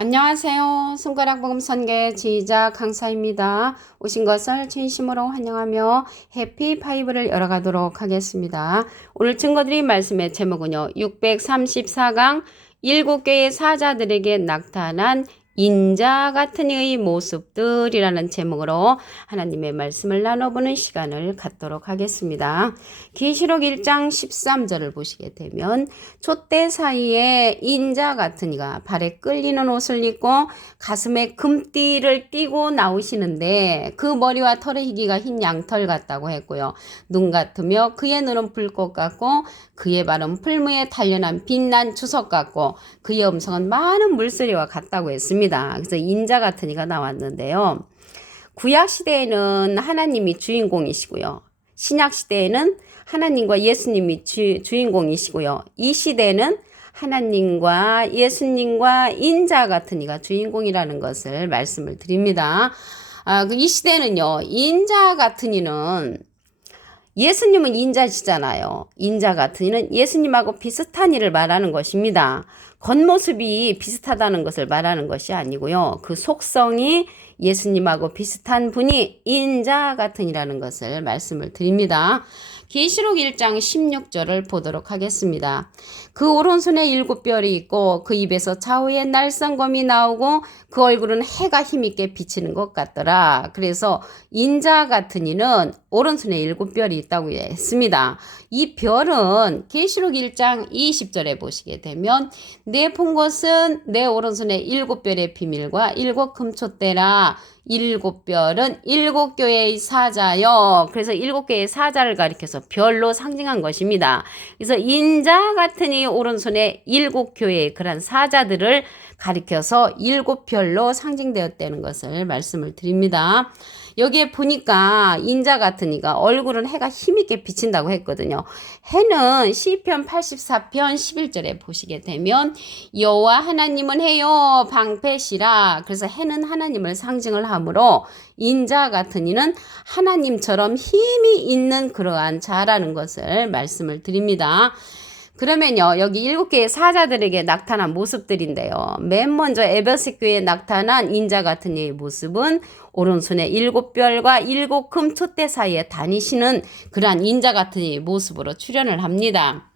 안녕하세요. 손가락 복음 선계 지휘자 강사입니다. 오신 것을 진심으로 환영하며 해피 파이브를 열어가도록 하겠습니다. 오늘 증거드린 말씀의 제목은요. 634강 7개의 사자들에게 나타난 인자 같은 이의 모습들이라는 제목으로 하나님의 말씀을 나눠보는 시간을 갖도록 하겠습니다. 계시록 1장 13절을 보시게 되면 촛대 사이에 인자 같은 이가 발에 끌리는 옷을 입고 가슴에 금띠를 띠고 나오시는데 그 머리와 털의 희기가 흰 양털 같다고 했고요. 눈 같으며 그의 눈은 불꽃 같고 그의 발은 풀무에 단련한 빛난 주석 같고 그의 음성은 많은 물소리와 같다고 했습니다. 그래서 인자 같은 이가 나왔는데요. 구약 시대에는 하나님이 주인공이시고요. 신약 시대에는 하나님과 예수님이 주인공이시고요. 이 시대는 하나님과 예수님과 인자 같은 이가 주인공이라는 것을 말씀을 드립니다. 이 시대는요. 인자 같은 이는 예수님은 인자시잖아요. 인자 같은 이는 예수님하고 비슷한 이를 말하는 것입니다. 겉모습이 비슷하다는 것을 말하는 것이 아니고요. 그 속성이 예수님하고 비슷한 분이 인자 같은 이라는 것을 말씀을 드립니다. 계시록 1장 16절을 보도록 하겠습니다. 그 오른손에 7별이 있고 그 입에서 좌우에 날성검이 나오고 그 얼굴은 해가 힘있게 비치는 것 같더라. 그래서 인자 같은 이는 오른손에 7별이 있다고 했습니다. 이 별은 계시록 1장 20절에 보시게 되면 내 본 것은 내 오른손에 7별의 비밀과 7 금촛대라. 7별은 7교회의 사자요. 그래서 7개의 사자를 가리켜서 별로 상징한 것입니다. 그래서 인자 같은 이 오른손에 7교회의 그런 사자들을 가리켜서 7별로 상징되었다는 것을 말씀을 드립니다. 여기에 보니까 인자 같은 이가 얼굴은 해가 힘있게 비친다고 했거든요. 해는 시편 84편 11절에 보시게 되면 여호와 하나님은 해요 방패시라. 그래서 해는 하나님을 상징을 하므로 인자 같은 이는 하나님처럼 힘이 있는 그러한 자라는 것을 말씀을 드립니다. 그러면요, 여기 7개의 사자들에게 나타난 모습들인데요. 맨 먼저 에베소 교회에 나타난 인자 같은 이의 모습은 오른손에 7별과 7 금촛대 사이에 다니시는 그러한 인자 같은 이의 모습으로 출현을 합니다.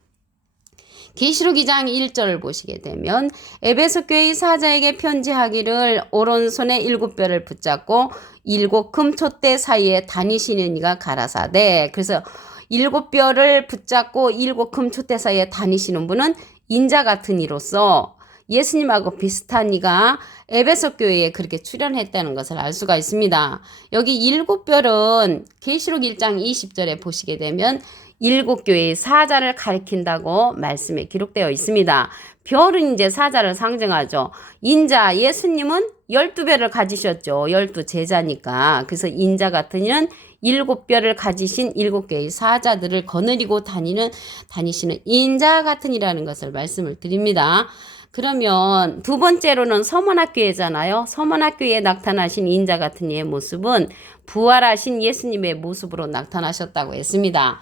계시록 2장 1절을 보시게 되면 에베소 교회의 사자에게 편지하기를 오른손에 7별을 붙잡고 7 금촛대 사이에 다니시는 이가 가라사대. 그래서 7별을 붙잡고 7 금촛대 사이에 다니시는 분은 인자 같은 이로서 예수님하고 비슷한 이가 에베소 교회에 그렇게 출연했다는 것을 알 수가 있습니다. 여기 7별은 계시록 1장 20절에 보시게 되면 7교회의 사자를 가리킨다고 말씀에 기록되어 있습니다. 별은 이제 사자를 상징하죠. 인자 예수님은 12별을 가지셨죠. 12제자니까. 그래서 인자 같은 이는 7별을 가지신 7개의 사자들을 거느리고 다니시는 인자 같은 이라는 것을 말씀을 드립니다. 그러면 두 번째로는 서문학교회잖아요. 서문학교회에 나타나신 인자 같은 이의 모습은 부활하신 예수님의 모습으로 나타나셨다고 했습니다.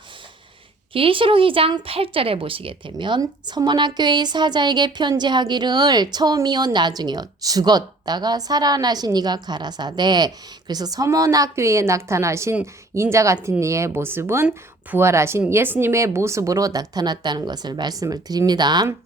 계시록 2장 8절에 보시게 되면 서문학교의 사자에게 편지하기를 처음이요 나중이요 죽었다가 살아나신 이가 가라사대. 그래서 서문학교에 나타나신 인자 같은 이의 모습은 부활하신 예수님의 모습으로 나타났다는 것을 말씀을 드립니다.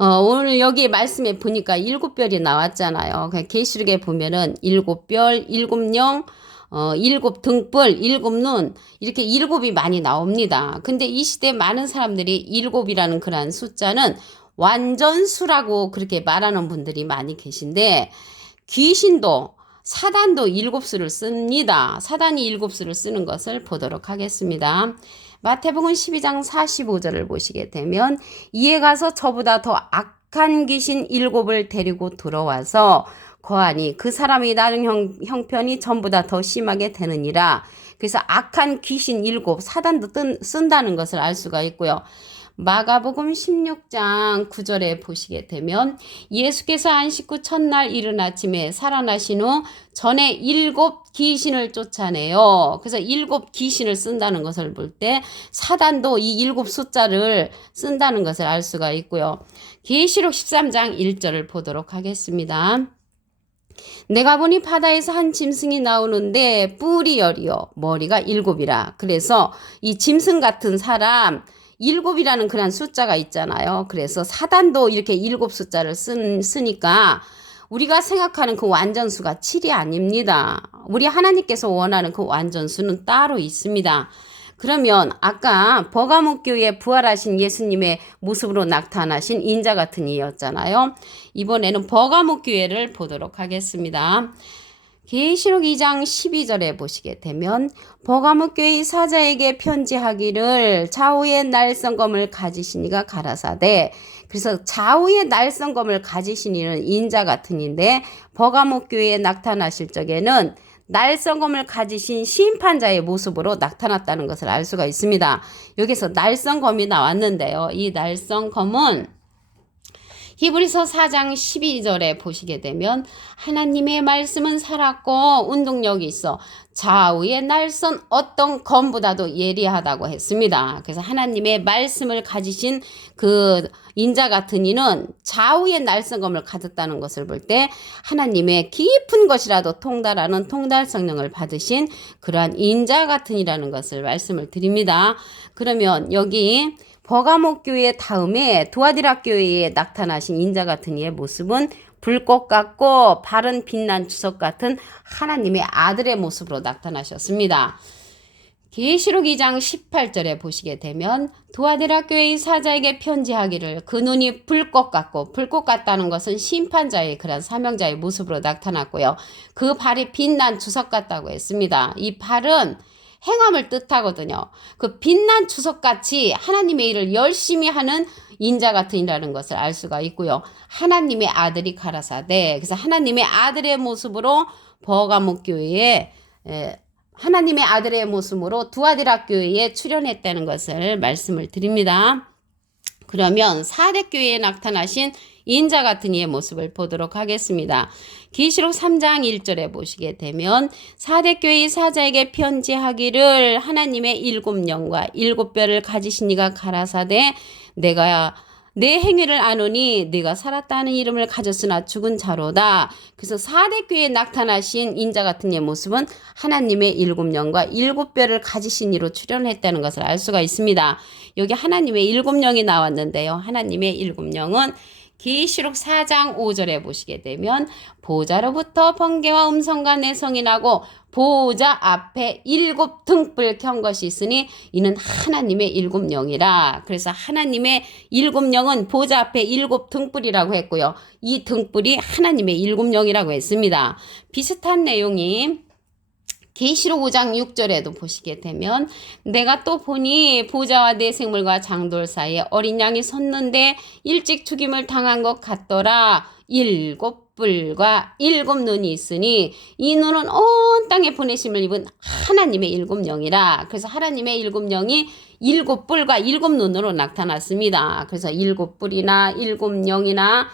오늘 여기 말씀에 보니까 7별이 나왔잖아요. 계시록에 보면은 7별, 7령, 7등불, 7눈 이렇게 7이 많이 나옵니다. 근데 이 시대 많은 사람들이 7이라는 그런 숫자는 완전수라고 그렇게 말하는 분들이 많이 계신데 귀신도 사단도 7수를 씁니다. 사단이 7수를 쓰는 것을 보도록 하겠습니다. 마태복음 12장 45절을 보시게 되면 이에 가서 저보다 더 악한 귀신 7을 데리고 들어와서 거하니 그 사람이 나중 형편이 전보다 더 심하게 되느니라. 그래서 악한 귀신 7 사단도 쓴다는 것을 알 수가 있고요. 마가복음 16장 9절에 보시게 되면 예수께서 안식 후 첫날 이른 아침에 살아나신 후 전에 7 귀신을 쫓아내요. 그래서 7 귀신을 쓴다는 것을 볼 때 사단도 이 7 숫자를 쓴다는 것을 알 수가 있고요. 계시록 13장 1절을 보도록 하겠습니다. 내가 보니 바다에서 한 짐승이 나오는데 뿔이 10이요 머리가 7이라. 그래서 이 짐승 같은 사람 7이라는 그런 숫자가 있잖아요. 그래서 사단도 이렇게 7 숫자를 쓰니까 우리가 생각하는 그 완전수가 7이 아닙니다. 우리 하나님께서 원하는 그 완전수는 따로 있습니다. 그러면 아까 버가모 교회에 부활하신 예수님의 모습으로 나타나신 인자 같은 이였잖아요. 이번에는 버가모 교회를 보도록 하겠습니다. 계시록 2장 12절에 보시게 되면 버가모 교회 사자에게 편지하기를 좌우의 날성검을 가지신 이가 가라사대. 그래서 좌우의 날성검을 가지신 이는 인자 같은 이인데 버가모 교회에 나타나실 적에는 날성검을 가지신 심판자의 모습으로 나타났다는 것을 알 수가 있습니다. 여기서 날성검이 나왔는데요. 이 날성검은 히브리서 4장 12절에 보시게 되면 하나님의 말씀은 살았고 운동력이 있어 좌우의 날선 어떤 검보다도 예리하다고 했습니다. 그래서 하나님의 말씀을 가지신 그 인자 같은 이는 좌우의 날선검을 가졌다는 것을 볼 때 하나님의 깊은 것이라도 통달하는 통달 성령을 받으신 그러한 인자 같은 이라는 것을 말씀을 드립니다. 그러면 여기 버가모 교회 다음에 두아디라 교회에 나타나신 인자 같은 이의 모습은 불꽃 같고 바른 빛난 주석 같은 하나님의 아들의 모습으로 나타나셨습니다. 계시록 2장 18절에 보시게 되면 두아디라 교회의 사자에게 편지하기를 그 눈이 불꽃 같고 불꽃 같다는 것은 심판자의 그런 사명자의 모습으로 나타났고요. 그 발이 빛난 주석 같다고 했습니다. 이 발은 행함을 뜻하거든요. 그 빛난 주석같이 하나님의 일을 열심히 하는 인자 같은 이라는 것을 알 수가 있고요. 하나님의 아들이 가라사대. 그래서 하나님의 아들의 모습으로 버가모 교회에 하나님의 아들의 모습으로 두아디라 교회에 출연했다는 것을 말씀을 드립니다. 그러면 사대교회에 나타나신 인자 같은 이의 모습을 보도록 하겠습니다. 계시록 3장 1절에 보시게 되면 사대교회의 사자에게 편지하기를 하나님의 7영과 7뼈를 가지신 이가 가라사대 내가 내 행위를 아노니 네가 살았다는 이름을 가졌으나 죽은 자로다. 그래서 사대교회에 나타나신 인자 같은 이의 모습은 하나님의 7영과 7뼈를 가지신 이로 출연했다는 것을 알 수가 있습니다. 여기 하나님의 7영이 나왔는데요. 하나님의 7영은 계시록 4장 5절에 보시게 되면 보좌로부터 번개와 음성과 내성이 나고 보좌 앞에 7 등불 켠 것이 있으니 이는 하나님의 7영이라. 그래서 하나님의 7영은 보좌 앞에 7 등불이라고 했고요. 이 등불이 하나님의 7영이라고 했습니다. 비슷한 내용이 계시록 5장 6절에도 보시게 되면 내가 또 보니 보좌와 내 생물과 장돌 사이에 어린 양이 섰는데 일찍 죽임을 당한 것 같더라. 7 뿔과 7 눈이 있으니 이 눈은 온 땅에 보내심을 입은 하나님의 7영이라. 그래서 하나님의 7영이 7 뿔과 7 눈으로 나타났습니다. 그래서 7 뿔이나 7 영이나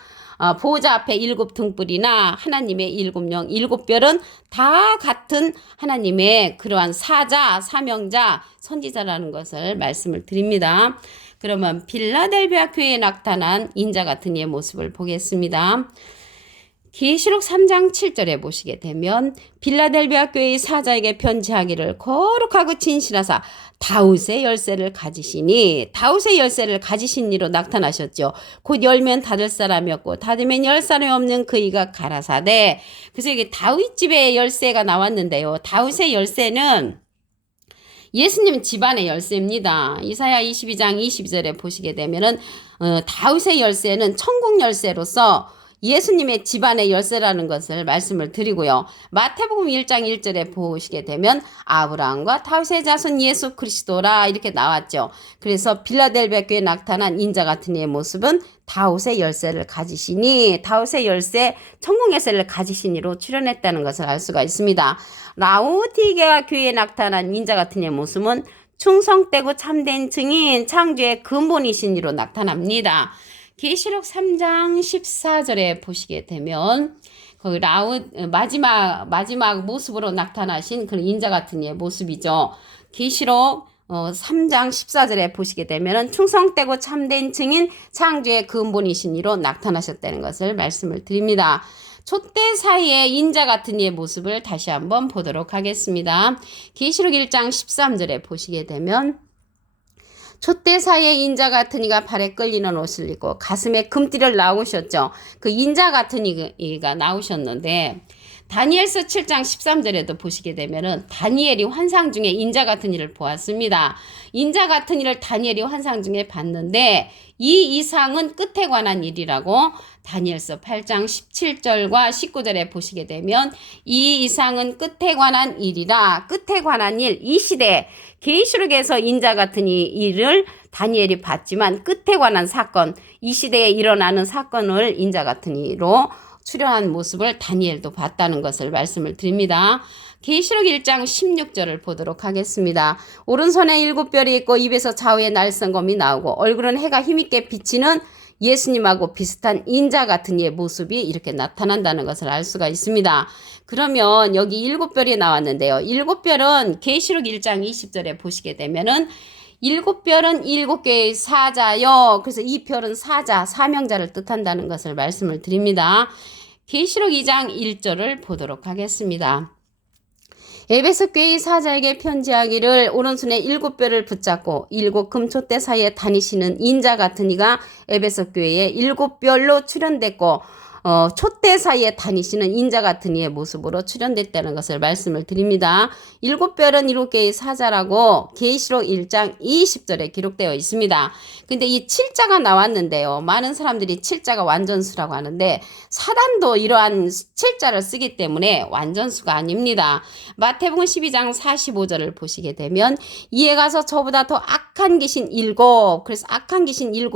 보좌 앞에 7 등불이나 하나님의 7영, 7별은 다 같은 하나님의 그러한 사자, 사명자, 선지자라는 것을 말씀을 드립니다. 그러면 빌라델비아 교회에 나타난 인자 같은 이의 모습을 보겠습니다. 계시록 3장 7절에 보시게 되면 빌라델비아 교회의 사자에게 편지하기를 거룩하고 진실하사 다윗의 열쇠를 가지시니 다윗의 열쇠를 가지신 이로 나타나셨죠. 곧 열면 닫을 사람이었고 닫으면 열 사람이 없는 그이가 가라사대. 그래서 여기 다윗 집의 열쇠가 나왔는데요. 다윗의 열쇠는 예수님 집안의 열쇠입니다. 이사야 22장 22절에 보시게 되면은 다윗의 열쇠는 천국 열쇠로서 예수님의 집안의 열쇠라는 것을 말씀을 드리고요. 마태복음 1장 1절에 보시게 되면 아브라함과 다윗의 자손 예수 그리스도라 이렇게 나왔죠. 그래서 빌라델비아 교회에 나타난 인자 같은 이의 모습은 다윗의 열쇠를 가지시니 다윗의 열쇠, 천국 열쇠를 가지시니로 출연했다는 것을 알 수가 있습니다. 라오디게아 교회에 나타난 인자 같은 이의 모습은 충성되고 참된 증인 창조의 근본이신 이로 나타납니다. 계시록 3장 14절에 보시게 되면 그 마지막 모습으로 나타나신 그런 인자 같은 이의 모습이죠. 계시록 3장 14절에 보시게 되면 충성되고 참된 증인 창조의 근본이신 이로 나타나셨다는 것을 말씀을 드립니다. 촛대 사이에 인자 같은 이의 모습을 다시 한번 보도록 하겠습니다. 계시록 1장 13절에 보시게 되면 촛대 사이에 인자 같은 이가 발에 끌리는 옷을 입고 가슴에 금띠를 나오셨죠. 그 인자 같은 이가 나오셨는데 다니엘서 7장 13절에도 보시게 되면은 다니엘이 환상 중에 인자 같은 이를 보았습니다. 인자 같은 이를 다니엘이 환상 중에 봤는데 이 이상은 끝에 관한 일이라고 다니엘서 8장 17절과 19절에 보시게 되면 이 이상은 끝에 관한 일이라 끝에 관한 일, 이 시대 계시록에서 인자 같은 이 일을 다니엘이 봤지만 끝에 관한 사건, 이 시대에 일어나는 사건을 인자 같은 이로 출현한 모습을 다니엘도 봤다는 것을 말씀을 드립니다. 계시록 1장 16절을 보도록 하겠습니다. 오른손에 7별이 있고 입에서 좌우에 날성검이 나오고 얼굴은 해가 힘있게 비치는 예수님하고 비슷한 인자 같은 이의 모습이 이렇게 나타난다는 것을 알 수가 있습니다. 그러면 여기 7별이 나왔는데요. 7별은 계시록 1장 20절에 보시게 되면은 7별은 7개의 사자요. 그래서 이 별은 사자, 사명자를 뜻한다는 것을 말씀을 드립니다. 계시록 2장 1절을 보도록 하겠습니다. 에베소 교회의 사자에게 편지하기를 오른손에 7별을 붙잡고 7 금촛대 사이에 다니시는 인자 같은 이가 에베소 교회에 7별로 출현됐고 촛대 사이에 다니시는 인자 같은 이의 모습으로 출현됐다는 것을 말씀을 드립니다. 7별은 7개의 사자라고 계시록 1장 20절에 기록되어 있습니다. 근데 이 7자가 나왔는데요. 많은 사람들이 7자가 완전수라고 하는데 사단도 이러한 7자를 쓰기 때문에 완전수가 아닙니다. 마태복음 12장 45절을 보시게 되면 이에 가서 저보다 더 악한 귀신 7, 그래서 악한 귀신 7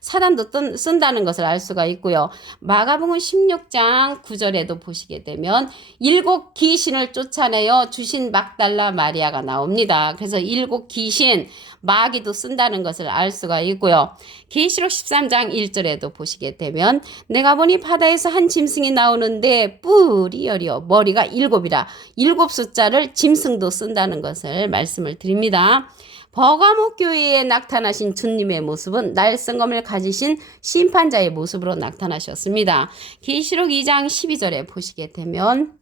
사단도 쓴다는 것을 알 수가 있고요. 마가복음 16장 9절에도 보시게 되면 7 귀신을 쫓아내어 주신 막달라 마리아가 나옵니다. 그래서 7 귀신 마귀도 쓴다는 것을 알 수가 있고요. 계시록 13장 1절에도 보시게 되면 내가 보니 바다에서 한 짐승이 나오는데 뿔이 열이요 머리가 7이라 7 숫자를 짐승도 쓴다는 것을 말씀을 드립니다. 버가모 교회에 나타나신 주님의 모습은 날성검을 가지신 심판자의 모습으로 나타나셨습니다. 계시록 2장 12절에 보시게 되면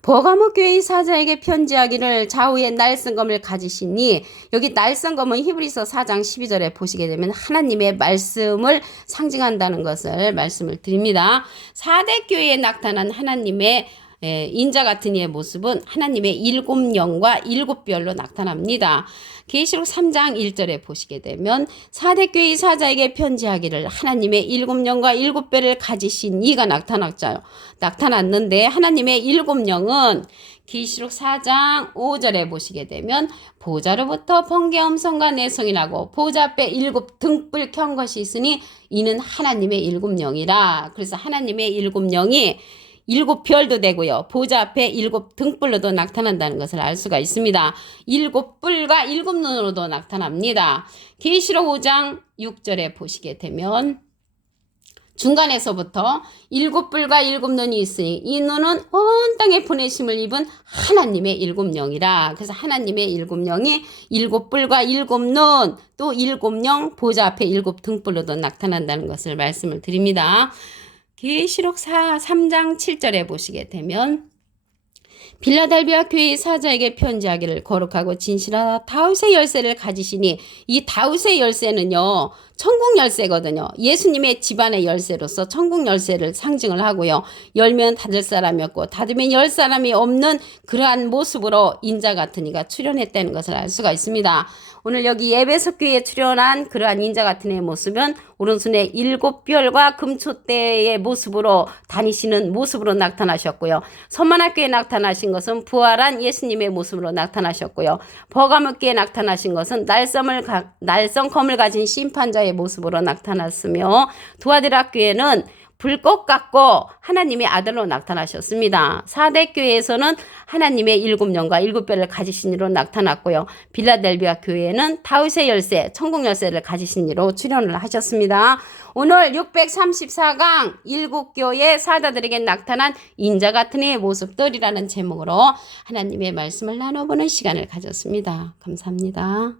버가모 교회의 사자에게 편지하기를 좌우에 날성검을 가지시니 여기 날성검은 히브리서 4장 12절에 보시게 되면 하나님의 말씀을 상징한다는 것을 말씀을 드립니다. 4대 교회에 나타난 하나님의 인자 같은 이의 모습은 하나님의 7영과 7별로 나타납니다. 계시록 3장 1절에 보시게 되면 4대 교회의 사자에게 편지하기를 하나님의 7영과 7별을 가지신 이가 나타났는데 하나님의 7영은 계시록 4장 5절에 보시게 되면 보좌로부터 번개 음성과 내성이 나고 보좌 앞에 7 등불 켠 것이 있으니 이는 하나님의 7영이라. 그래서 하나님의 7영이 7별도 되고요. 보좌 앞에 7 등불로도 나타난다는 것을 알 수가 있습니다. 7뿔과 7눈으로도 나타납니다. 계시록 5장 6절에 보시게 되면 중간에서부터 7뿔과 7눈이 있으니 이 눈은 온 땅에 보내심을 입은 하나님의 7영이라. 그래서 하나님의 7영이 7뿔과 7눈 또 7영 보좌 앞에 7 등불로도 나타난다는 것을 말씀을 드립니다. 계시록 3장 7절에 보시게 되면 빌라델비아 교회의 사자에게 편지하기를 거룩하고 진실하다 다윗의 열쇠를 가지시니 이 다윗의 열쇠는요 천국 열쇠거든요. 예수님의 집안의 열쇠로서 천국 열쇠를 상징을 하고요. 열면 닫을 사람이 없고 닫으면 열 사람이 없는 그러한 모습으로 인자 같은 이가 출현했다는 것을 알 수가 있습니다. 오늘 여기 에베소 교회에 출현한 그러한 인자 같은 이의 모습은 오른손에 7별과 금촛대의 모습으로 다니시는 모습으로 나타나셨고요. 서만학교에 나타나신 것은 부활한 예수님의 모습으로 나타나셨고요. 버가모교에 나타나신 것은 날성검을 가진 심판자의 모습으로 나타났으며 두아디라 교회는 불꽃 같고 하나님의 아들로 나타나셨습니다. 사대교회에서는 하나님의 7영과 7뼈를 가지신 이로 나타났고요. 빌라델비아 교회는 다윗의 열쇠, 천국 열쇠를 가지신 이로 출현을 하셨습니다. 오늘 634강 일국교회 사자들에게 나타난 인자 같은 이의 모습들이라는 제목으로 하나님의 말씀을 나눠보는 시간을 가졌습니다. 감사합니다.